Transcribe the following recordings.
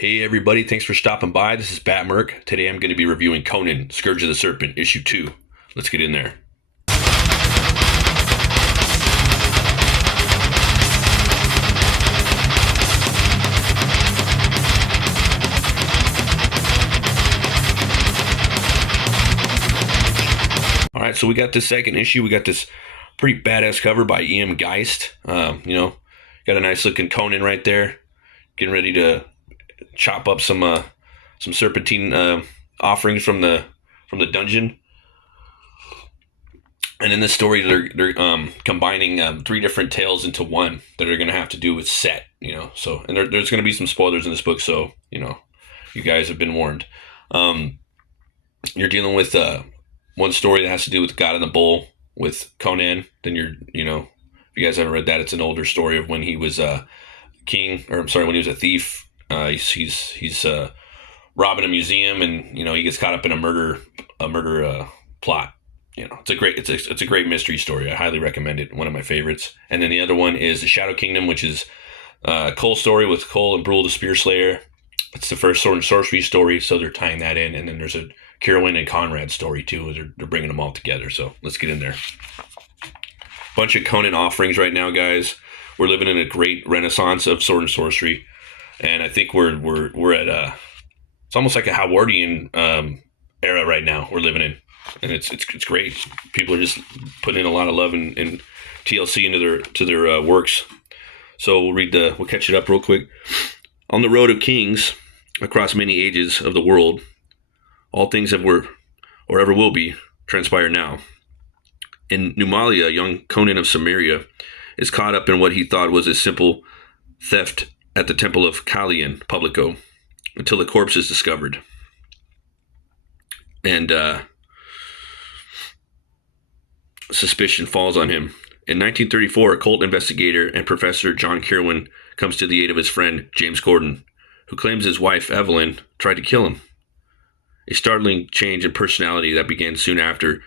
Hey everybody, thanks for stopping by. This is Bat Merc. Today I'm going to be reviewing Conan, Scourge of the Serpent, issue 2. Let's get in there. Alright, so we got this second issue. We got this pretty badass cover by E.M. Geist. Got a nice looking Conan right there. Getting ready to chop up some serpentine offerings from the dungeon. And in this story, they're combining three different tales into one that are going to have to do with Set. So there's going to be some spoilers in this book, so you guys have been warned. You're dealing with one story that has to do with God in the Bowl with Conan. Then if you guys haven't read that, it's an older story of when he was king, or I'm sorry, when he was a thief. He's robbing a museum, and he gets caught up in a murder plot. It's a great mystery story. I highly recommend it. One of my favorites. And then the other one is the Shadow Kingdom, which is Cole's story with Cole and Brule the Spear Slayer. It's the first sword and sorcery story, so they're tying that in. And then there's a Kierwin and Conrad story too. They're bringing them all together. So let's get in there. Bunch of Conan offerings right now, guys. We're living in a great renaissance of sword and sorcery, and I think we're at it's almost like a Howardian era right now we're living in, and it's great. People are just putting in a lot of love and TLC into their works. So we'll catch it up real quick. On the road of kings, across many ages of the world, all things that were or ever will be transpire now. In Numalia, young Conan of Samaria is caught up in what he thought was a simple theft at the temple of Kalian Publico until the corpse is discovered. And suspicion falls on him. In 1934, a cult investigator and Professor John Kierwin comes to the aid of his friend James Gordon, who claims his wife Evelyn tried to kill him. A startling change in personality that began soon after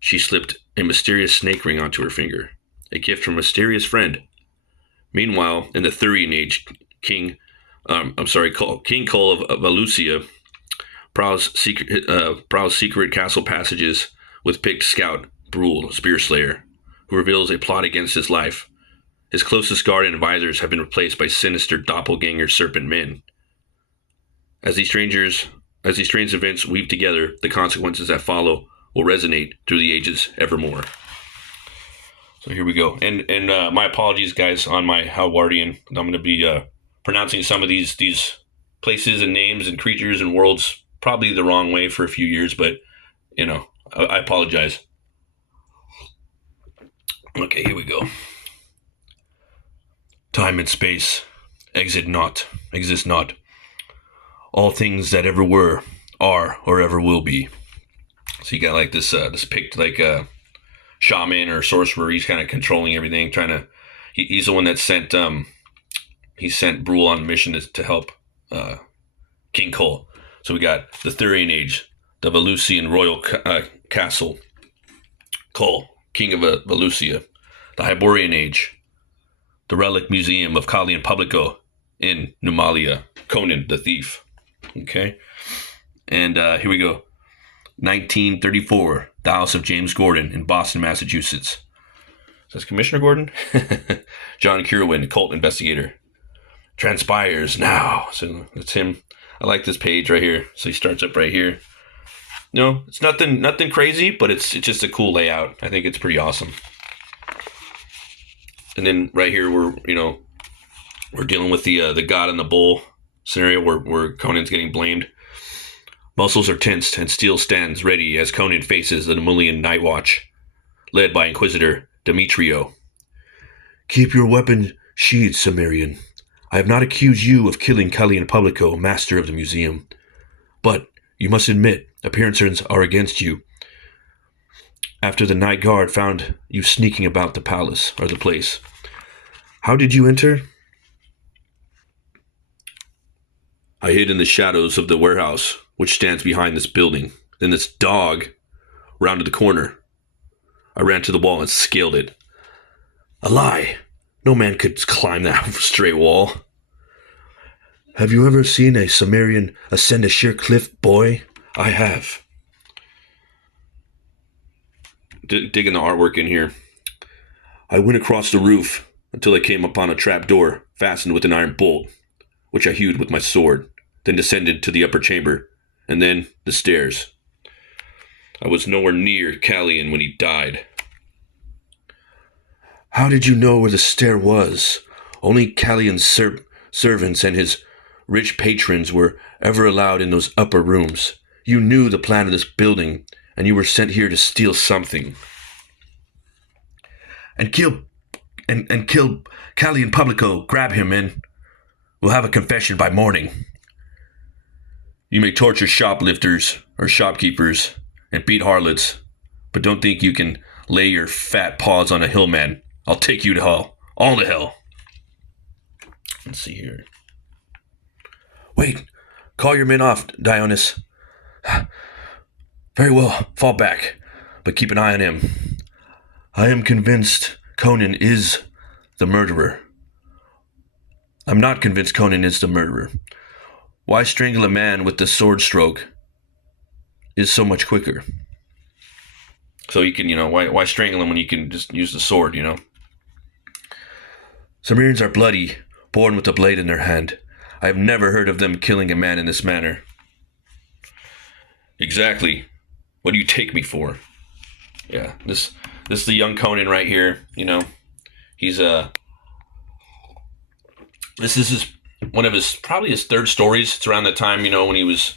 she slipped a mysterious snake ring onto her finger, a gift from a mysterious friend. Meanwhile, in the Thurian Age, King Cole of Valusia prowls secret castle passages with picked scout Brule, Spear Slayer, who reveals a plot against his life. His closest guard and advisors have been replaced by sinister doppelganger Serpent men. As these strange events weave together, the consequences that follow will resonate through the ages evermore. So here we go. And my apologies, guys, on my Howardian. I'm going to be pronouncing some of these places and names and creatures and worlds probably the wrong way for a few years, but I apologize. Okay, here we go. Time and space exist not. All things that ever were, are, or ever will be. So you got like this picked like shaman or sorcerer. He's kind of controlling everything, he's the one that sent Brule on a mission to help King Cole. So we got the Thurian Age, the Valusian royal castle, Cole, king of Valusia, the Hyborian Age, the relic museum of Kalian Publico in Numalia, Conan the thief. Okay, and here we go. 1934, the house of James Gordon in Boston, Massachusetts. So that's Commissioner Gordon? John Kierwin, cult investigator. Transpires now. So that's him. I like this page right here. So he starts up right here. It's nothing crazy, but it's just a cool layout. I think it's pretty awesome. And then right here we're dealing with the God in the Bull scenario where Conan's getting blamed. Muscles are tensed, and steel stands ready as Conan faces the Nemulian Night Watch, led by Inquisitor Demetrio. Keep your weapon sheathed, Cimmerian. I have not accused you of killing Kalian Publico, master of the museum. But, you must admit, appearances are against you. After the night guard found you sneaking about the palace, or the place. How did you enter? I hid in the shadows of the warehouse, which stands behind this building. Then this dog rounded the corner. I ran to the wall and scaled it. A lie. No man could climb that straight wall. Have you ever seen a Sumerian ascend a sheer cliff, boy? I have. Digging the artwork in here. I went across the roof until I came upon a trap door fastened with an iron bolt, which I hewed with my sword, then descended to the upper chamber, and then the stairs. I was nowhere near Callian when he died. How did you know where the stair was? Only Callian's servants and his rich patrons were ever allowed in those upper rooms. You knew the plan of this building, and you were sent here to steal something. And kill Callian Publico. Grab him, and we'll have a confession by morning. You may torture shoplifters or shopkeepers and beat harlots, but don't think you can lay your fat paws on a hillman. I'll take you to hell. All to hell. Let's see here. Wait. Call your men off, Dionys. Very well. Fall back, but keep an eye on him. I am convinced Conan is the murderer. I'm not convinced Conan is the murderer. Why strangle a man with the sword stroke is so much quicker? So you can, why strangle him when you can just use the sword, Sumerians are bloody, born with a blade in their hand. I have never heard of them killing a man in this manner. Exactly. What do you take me for? Yeah, this is the young Conan right here, He's this is one of probably his third stories. It's around the time, when he was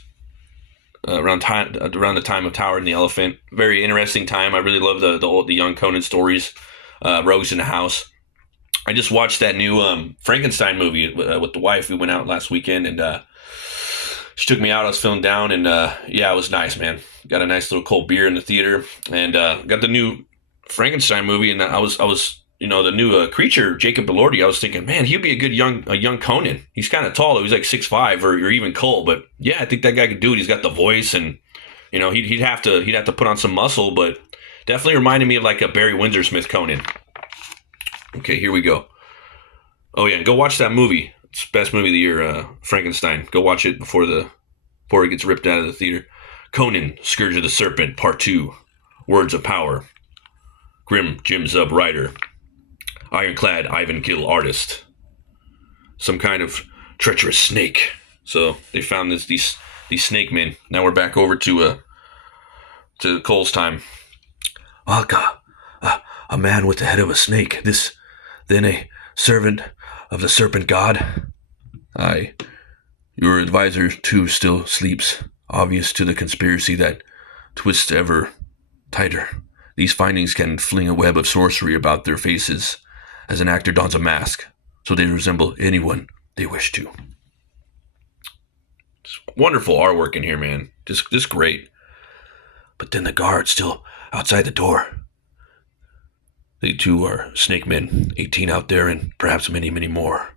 around the time of Tower and the Elephant. Very interesting time. I really love the young Conan stories. Rogues in the House. I just watched that new Frankenstein movie with the wife. We went out last weekend, and she took me out. I was feeling down, and it was nice, man. Got a nice little cold beer in the theater, and got the new Frankenstein movie, and I was the new creature, Jacob Elordi. I was thinking, man, he'd be a good young Conan. He's kind of tall, though. He's like 6'5", or even Cole, but yeah, I think that guy could do it. He's got the voice, and he'd have to put on some muscle, but definitely reminded me of like a Barry Windsor Smith Conan. Okay, here we go. Oh yeah, go watch that movie. It's the best movie of the year, Frankenstein. Go watch it before it gets ripped out of the theater. Conan, Scourge of the Serpent, Part 2. Words of Power. Grim Jim Zub Writer. Ironclad Ivan Gill Artist. Some kind of treacherous snake. So they found these snake men. Now we're back over to Cole's time. Aga, a man with the head of a snake. Then a servant of the serpent god. Aye, your advisor too still sleeps, obvious to the conspiracy that twists ever tighter. These findings can fling a web of sorcery about their faces as an actor dons a mask, so they resemble anyone they wish to. It's wonderful artwork in here, man. Just great. But then the guard's still outside the door. They too are snake men, 18 out there, and perhaps many, many more.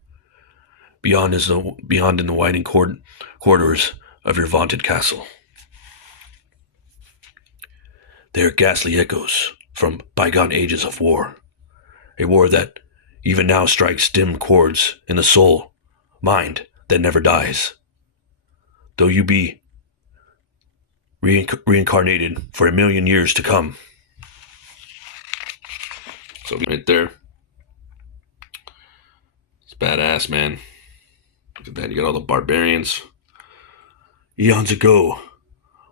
Beyond in the winding corridors of your vaunted castle. They are ghastly echoes from bygone ages of war. A war that even now strikes dim chords in the soul, mind that never dies. Though you be reincarnated for 1,000,000 years to come. So right there. It's badass, man. Look at that. You got all the barbarians. Eons ago,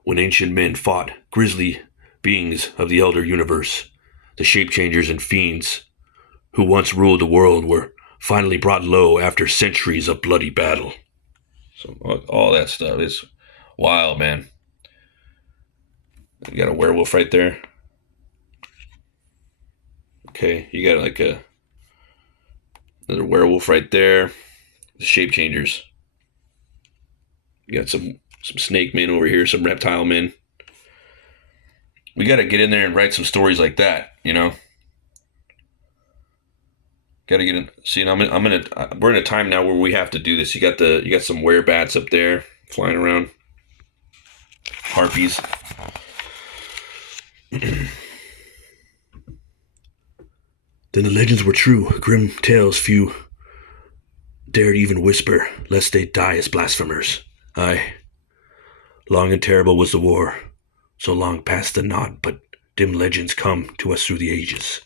when ancient men fought grisly beings of the elder universe, the shape-changers and fiends who once ruled the world were finally brought low after centuries of bloody battle. So all that stuff is wild, man. You got a werewolf right there. Okay, you got like another werewolf right there. The shape changers. You got some snake men over here, some reptile men. We got to get in there and write some stories like that, Got to get in. See, we're in a time now where we have to do this. You got some werebats up there flying around. Harpies. Then the legends were true, grim tales few dared even whisper, lest they die as blasphemers. Aye, long and terrible was the war, so long past the not, but dim legends come to us through the ages.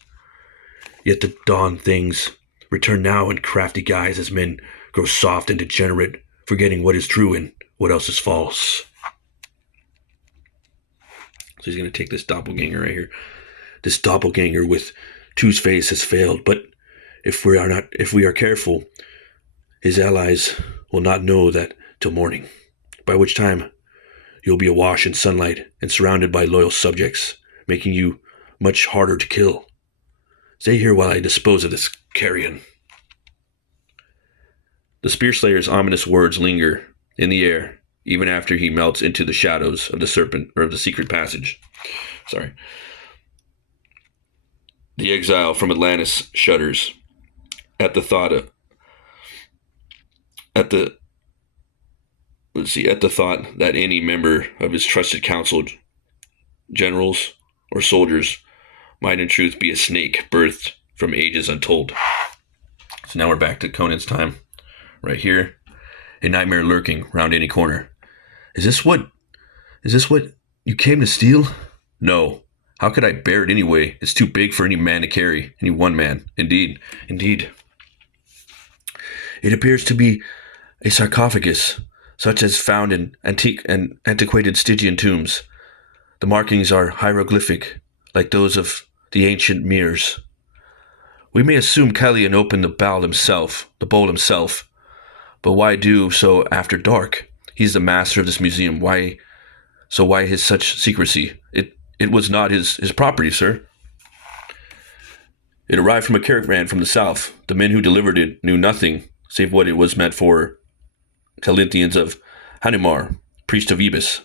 Yet the dawn things return now in crafty guise as men grow soft and degenerate, forgetting what is true and what else is false. So he's going to take this doppelganger right here. This doppelganger with two's face has failed, but if we are careful, his allies will not know that till morning, by which time you'll be awash in sunlight and surrounded by loyal subjects, making you much harder to kill. Stay here while I dispose of this carrion. The spear slayer's ominous words linger in the air, even after he melts into the shadows of the serpent, or of the secret passage. The exile from Atlantis shudders at the thought that any member of his trusted council, generals or soldiers, might in truth be a snake birthed from ages untold. So now we're back to Conan's time, right here. A nightmare lurking round any corner. Is this what you came to steal? No. How could I bear it anyway? It's too big for any man to carry, any one man. Indeed. It appears to be a sarcophagus, such as found in antique and antiquated Stygian tombs. The markings are hieroglyphic, like those of the ancient mirrors. We may assume Callian opened the bowl himself, but why do so after dark? He's the master of this museum. Why his such secrecy? It was not his property, sir. It arrived from a caravan from the south. The men who delivered it knew nothing save what it was meant for Calinthians of Hanimar, priest of Ebus.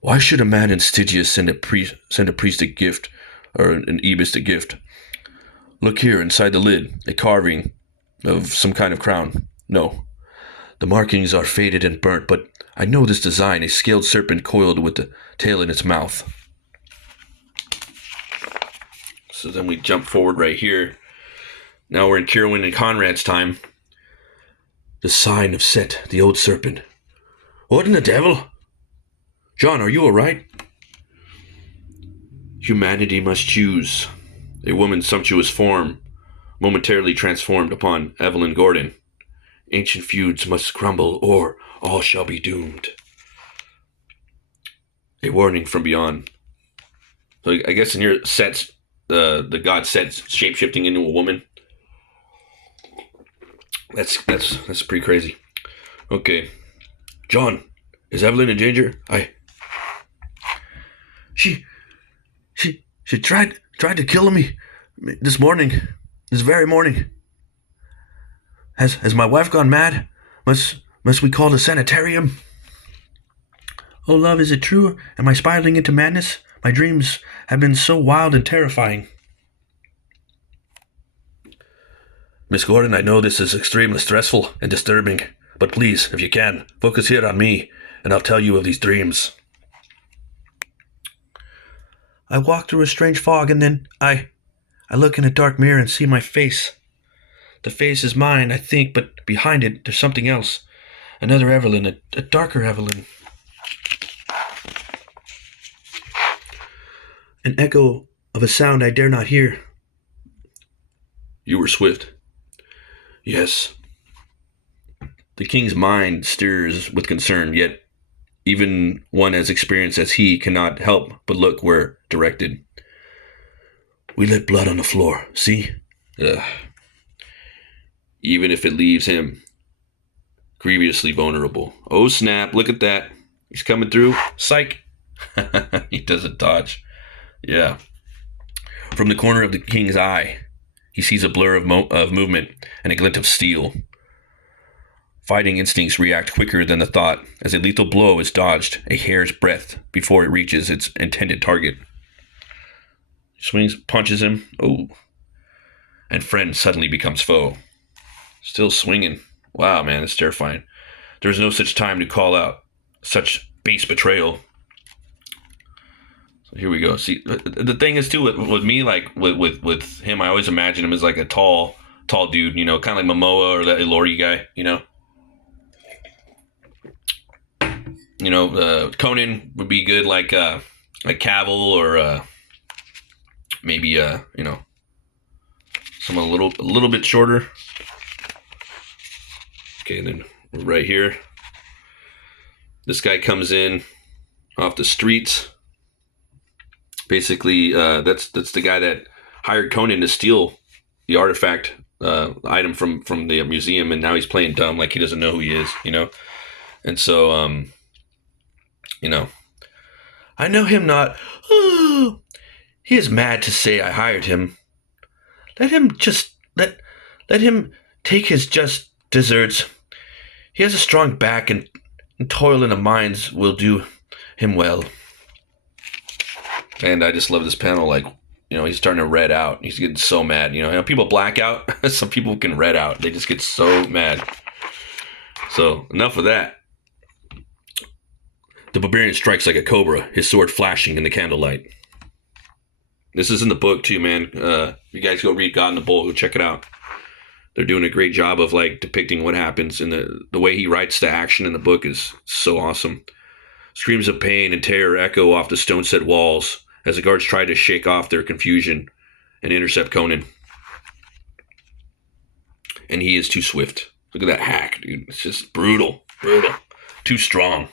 Why should a man in Stygius send a priest a gift, or an Ebus a gift? Look here, inside the lid, a carving of some kind of crown. No, the markings are faded and burnt, but I know this design, a scaled serpent coiled with the tail in its mouth. So then we jump forward right here. Now we're in Kierwin and Conrad's time. The sign of Set, the old serpent. What in the devil? John, are you all right? Humanity must choose. A woman's sumptuous form, momentarily transformed upon Evelyn Gordon. Ancient feuds must crumble, or all shall be doomed. A warning from beyond. So I guess in here, Set's the god Set's shapeshifting into a woman. That's pretty crazy. Okay, John, is Evelyn in danger? She tried to kill me this very morning. Has my wife gone mad? Must we call the sanitarium? Oh, love, is it true? Am I spiraling into madness? My dreams have been so wild and terrifying. Miss Gordon, I know this is extremely stressful and disturbing, but please, if you can, focus here on me, and I'll tell you of these dreams. I walk through a strange fog, and then I look in a dark mirror and see my face. The face is mine, I think, but behind it, there's something else. Another Evelyn, a darker Evelyn. An echo of a sound I dare not hear. You were swift. Yes. The king's mind stirs with concern, yet even one as experienced as he cannot help but look where directed. We let blood on the floor, see? Ugh. Even if it leaves him grievously vulnerable. Oh snap, look at that. He's coming through. Psych. He doesn't dodge. Yeah. From the corner of the king's eye, he sees a blur of movement and a glint of steel. Fighting instincts react quicker than the thought, as a lethal blow is dodged a hair's breadth before it reaches its intended target. Swings, punches him. Oh. And friend suddenly becomes foe. Still swinging. Wow, man, it's terrifying. There's no such time to call out such base betrayal. So here we go. See, the thing is too with me, like with him, I always imagine him as like a tall, tall dude, kind of like Momoa or that Ilori guy, Conan would be good, like Cavill or maybe someone a little bit shorter. Okay, and then right here, this guy comes in off the streets. Basically, that's the guy that hired Conan to steal the artifact item from the museum, and now he's playing dumb like he doesn't know who he is, And so, I know him not. Oh, he is mad to say I hired him. Let him take his just deserts. He has a strong back, and toil in the mines will do him well. And I just love this panel. Like, he's starting to red out. He's getting so mad. People black out. Some people can red out. They just get so mad. So enough of that. The barbarian strikes like a cobra, his sword flashing in the candlelight. This is in the book too, man. You guys go read God in the Bull. Go check it out. They're doing a great job of depicting what happens, and the way he writes the action in the book is so awesome. Screams of pain and terror echo off the stone-set walls as the guards try to shake off their confusion and intercept Conan. And he is too swift. Look at that hack, dude. It's just brutal. Too strong.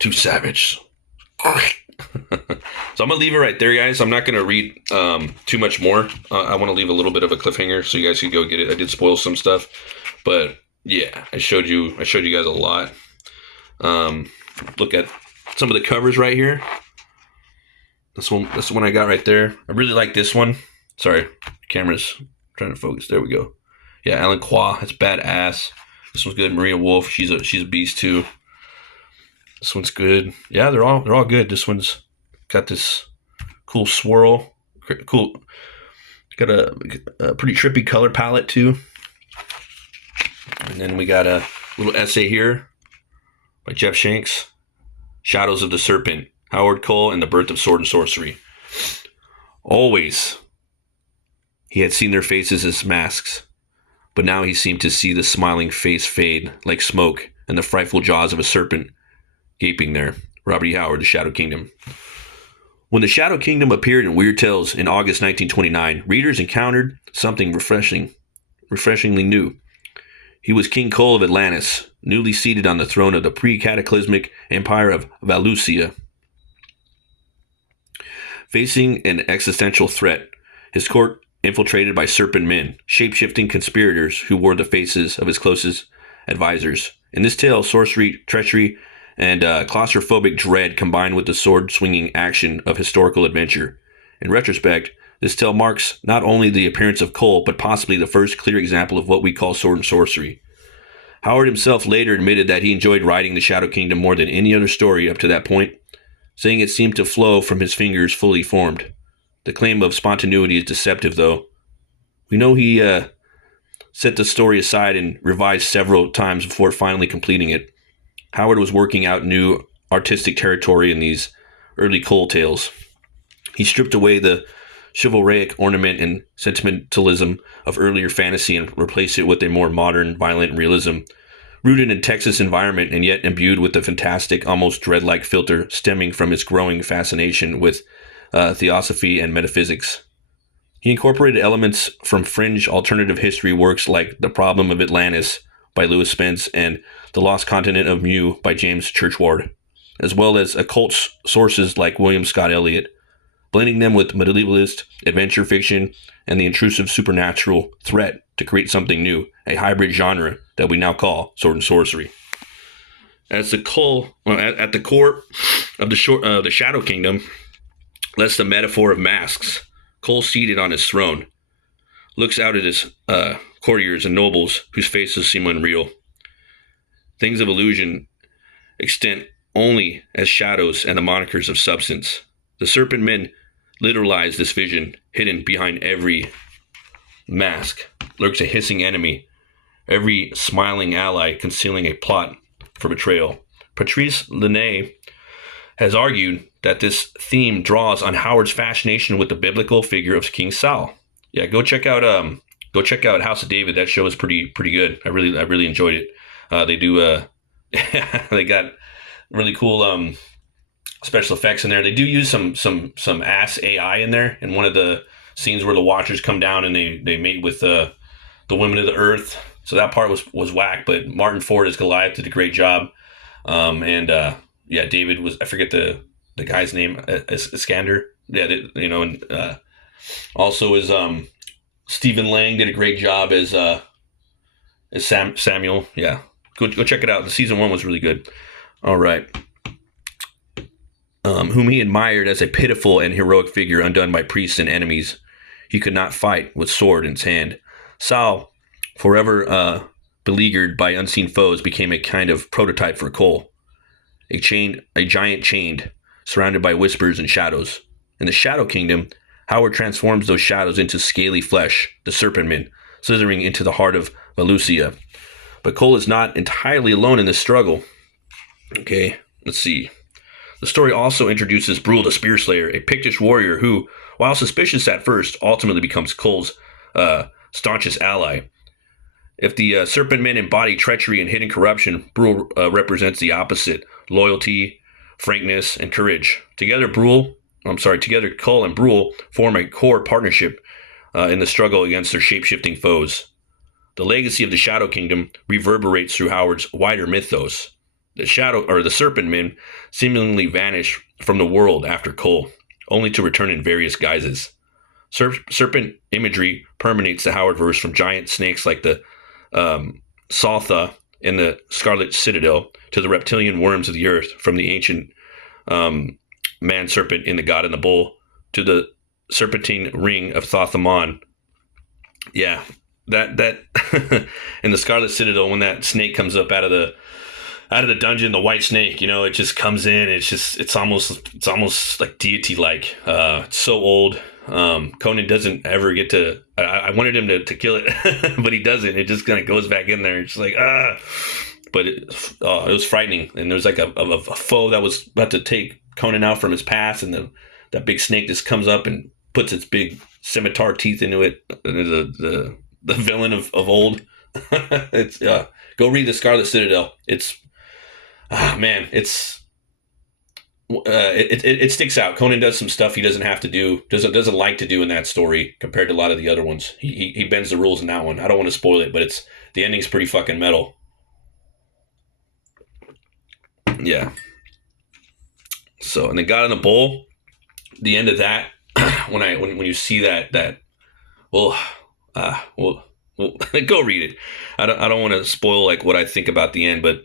Too savage. So I'm going to leave it right there, guys. I'm not going to read too much more. I want to leave a little bit of a cliffhanger so you guys can go get it. I did spoil some stuff, but yeah, I showed you guys a lot. Look at some of the covers right here. This one I got right there. I really like this one. Sorry, camera's trying to focus. There we go. Yeah, Alan Qua. That's badass. This one's good. Maria Wolf. She's a beast too. This one's good. Yeah, they're all good. This one's got this cool swirl. Cool. Got a pretty trippy color palette too. And then we got a little essay here by Jeff Shanks. Shadows of the Serpent. Howard Cole and the Birth of Sword and Sorcery. Always, he had seen their faces as masks, but now he seemed to see the smiling face fade like smoke and the frightful jaws of a serpent gaping there. Robert E. Howard, The Shadow Kingdom. When The Shadow Kingdom appeared in Weird Tales in August 1929, readers encountered something refreshingly new. He was King Cole of Atlantis, newly seated on the throne of the pre-cataclysmic empire of Valusia. Facing an existential threat, his court infiltrated by serpent men, shape-shifting conspirators who wore the faces of his closest advisors. In this tale, sorcery, treachery, and claustrophobic dread combined with the sword-swinging action of historical adventure. In retrospect, this tale marks not only the appearance of Cole, but possibly the first clear example of what we call sword and sorcery. Howard himself later admitted that he enjoyed writing The Shadow Kingdom more than any other story up to that point, saying it seemed to flow from his fingers fully formed. The claim of spontaneity is deceptive, though. We know he set the story aside and revised several times before finally completing it. Howard was working out new artistic territory in these early Cole tales. He stripped away the chivalric ornament and sentimentalism of earlier fantasy and replaced it with a more modern, violent realism, rooted in Texas environment and yet imbued with the fantastic, almost dread-like filter stemming from its growing fascination with theosophy and metaphysics. He incorporated elements from fringe alternative history works like The Problem of Atlantis by Lewis Spence and The Lost Continent of Mu by James Churchward, as well as occult sources like William Scott Elliott, blending them with medievalist adventure fiction and the intrusive supernatural threat to create something new, a hybrid genre that we now call sword and sorcery. At the core of the Shadow Kingdom lies the metaphor of masks. Cole, seated on his throne, looks out at his courtiers and nobles whose faces seem unreal. Things of illusion extent only as shadows and the monikers of substance. The serpent men literalize this vision. Hidden behind every mask lurks a hissing enemy, every smiling ally concealing a plot for betrayal. Patrice Linné has argued that this theme draws on Howard's fascination with the biblical figure of King Saul. Yeah, go check out House of David. That show is pretty good. I really enjoyed it. They do they got really cool special effects in there. They do use some ass AI in there in one of the scenes where the Watchers come down and they mate with the women of the earth. So that part was whack, but Martin Ford as Goliath did a great job. Yeah, David was, I forget the guy's name, Iskander. Yeah, and also as Stephen Lang did a great job as Samuel. Yeah, go check it out. The season 1 was really good. All right. Whom he admired as a pitiful and heroic figure undone by priests and enemies, he could not fight with sword in his hand. Saul, forever beleaguered by unseen foes, became a kind of prototype for Cole. A giant chained, surrounded by whispers and shadows. In the Shadow Kingdom, Howard transforms those shadows into scaly flesh, the Serpent Men, slithering into the heart of Valusia. But Cole is not entirely alone in this struggle. Okay, let's see. The story also introduces Brule the Spearslayer, a Pictish warrior who, while suspicious at first, ultimately becomes Cole's staunchest ally. If the Serpent Men embody treachery and hidden corruption, Brule represents the opposite: loyalty, frankness, and courage. Together, Cole and Brule form a core partnership in the struggle against their shape-shifting foes. The legacy of the Shadow Kingdom reverberates through Howard's wider mythos. The Serpent Men seemingly vanish from the world after Cole, only to return in various guises. Serpent imagery permeates the Howard verse, from giant snakes like the Saltha in the Scarlet Citadel to the reptilian worms of the earth, from the ancient man serpent in The God and the Bull to the serpentine ring of Thothamon. Yeah, that in the Scarlet Citadel, when that snake comes up out of the dungeon, the white snake, it just comes in. It's almost like deity like. It's so old. Conan doesn't ever get to. I wanted him to kill it, but he doesn't. It just kind of goes back in there. It's like But it was frightening. And there was like a foe that was about to take Conan out from his past, and that big snake just comes up and puts its big scimitar teeth into it. The villain of old. It's go read the Scarlet Citadel. It's man, it sticks out. Conan does some stuff he doesn't have to do, doesn't like to do in that story compared to a lot of the other ones. He bends the rules in that one. I don't want to spoil it, but the ending's pretty fucking metal. Yeah. So, and then God in the Bull, the end of that, when you see that well, go read it. I don't want to spoil like what I think about the end, but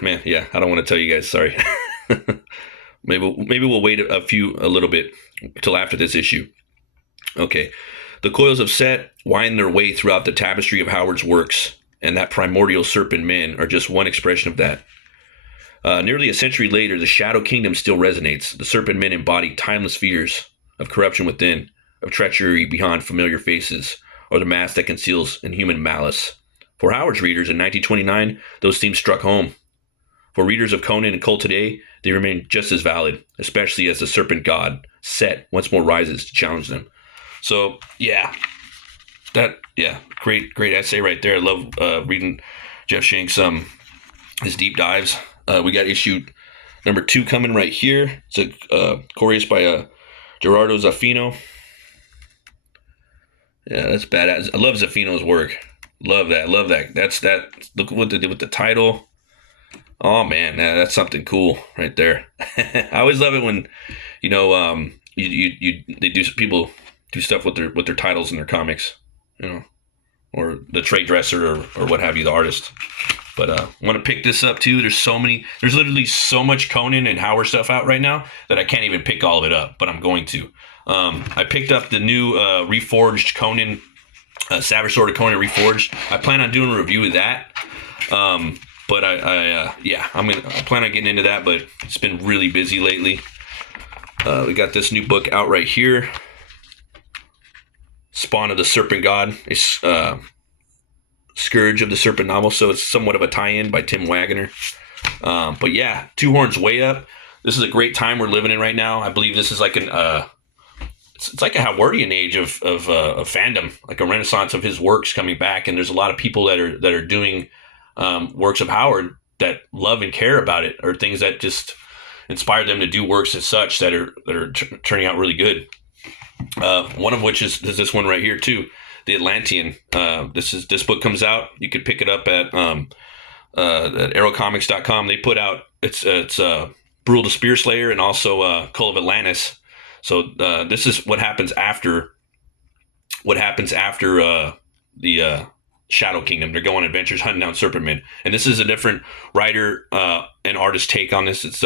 man, yeah, I don't want to tell you guys. Sorry. Maybe we'll wait a little bit till after this issue. Okay. The coils of Set wind their way throughout the tapestry of Howard's works, and that primordial Serpent Men are just one expression of that. Nearly a century later, the Shadow Kingdom still resonates. The Serpent Men embody timeless fears of corruption within, of treachery behind familiar faces, or the mask that conceals inhuman malice. For Howard's readers in 1929, those themes struck home. For readers of Conan and Cole today, they remain just as valid, especially as the Serpent God, Set, once more rises to challenge them. So, great essay right there. I love reading Jeff Shank's his deep dives. We got issue number 2 coming right here. It's a chorus by Gerardo Zaffino. Yeah, that's badass. I love Zaffino's work. Love that. Look what they did with the title. Oh man, that's something cool right there. I always love it when, people do stuff with their titles in their comics, or the trade dresser or what have you, the artist. But I want to pick this up too. There's literally so much Conan and Howard stuff out right now that I can't even pick all of it up, but I'm going to. I picked up the new Reforged Conan, Savage Sword of Conan Reforged. I plan on doing a review of that. But I plan on getting into that, but it's been really busy lately. We got this new book out right here. Spawn of the Serpent God. It's Scourge of the Serpent novel, so it's somewhat of a tie-in by Tim Wagner. But yeah, Two Horns Way Up. this is a great time we're living in right now. I believe this is like an it's like a Howardian age of fandom, like a renaissance of his works coming back. And there's a lot of people that are doing works of Howard that love and care about it, or things that just inspire them to do works as such that are turning out really good. One of which is this one right here too, The Atlantean. This book comes out. You could pick it up at arrowcomics.com. They put out it's Brule the Spear Slayer and also Cull of Atlantis. So this is what happens after the Shadow Kingdom. They're going on adventures hunting down Serpent, and this is a different writer and artist take on this. It's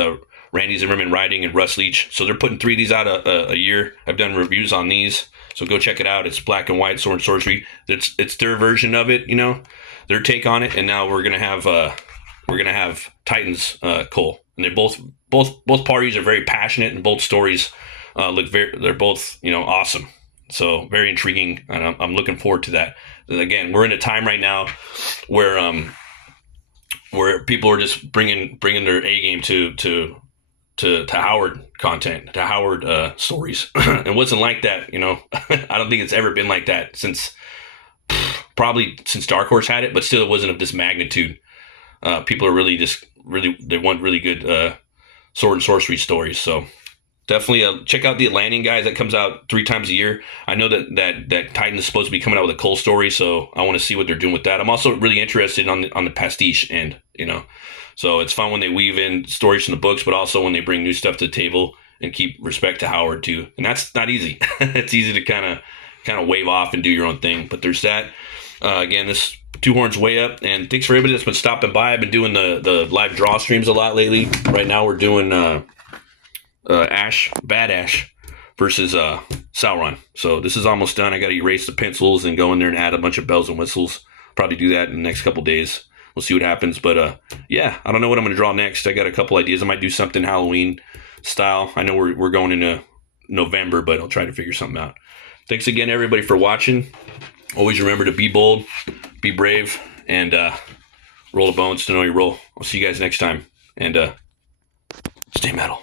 Randy Zimmerman writing and Russ Leach. So they're putting 3 of these out a year. I've done reviews on these, so go check it out. It's black and white, sword and sorcery. It's their version of it, their take on it. And now we're gonna have Titan's Cole, and they're both parties are very passionate, and both stories they're both awesome. So very intriguing, and I'm looking forward to that. And again, we're in a time right now where people are just bringing their A game to Howard content, to Howard stories. It wasn't like that, I don't think it's ever been like that since Dark Horse had it, but still it wasn't of this magnitude. People are they want really good sword and sorcery stories. So definitely check out The Atlantean, guys. That comes out 3 times a year. I know that Titan is supposed to be coming out with a Cole story, so I want to see what they're doing with that. I'm also really interested on the pastiche end, So it's fun when they weave in stories from the books, but also when they bring new stuff to the table and keep respect to Howard too. And that's not easy. It's easy to kind of wave off and do your own thing. But there's that. Again, this Two Horns Way Up. And thanks for everybody that's been stopping by. I've been doing the live draw streams a lot lately. Right now we're doing Bad Ash versus Sauron. So this is almost done. I got to erase the pencils and go in there and add a bunch of bells and whistles. Probably do that in the next couple days. We'll see what happens. But yeah, I don't know what I'm going to draw next. I got a couple ideas. I might do something Halloween style. I know we're going into November, but I'll try to figure something out. Thanks again, everybody, for watching. Always remember to be bold, be brave, and roll the bones to know your role. I'll see you guys next time. And stay metal.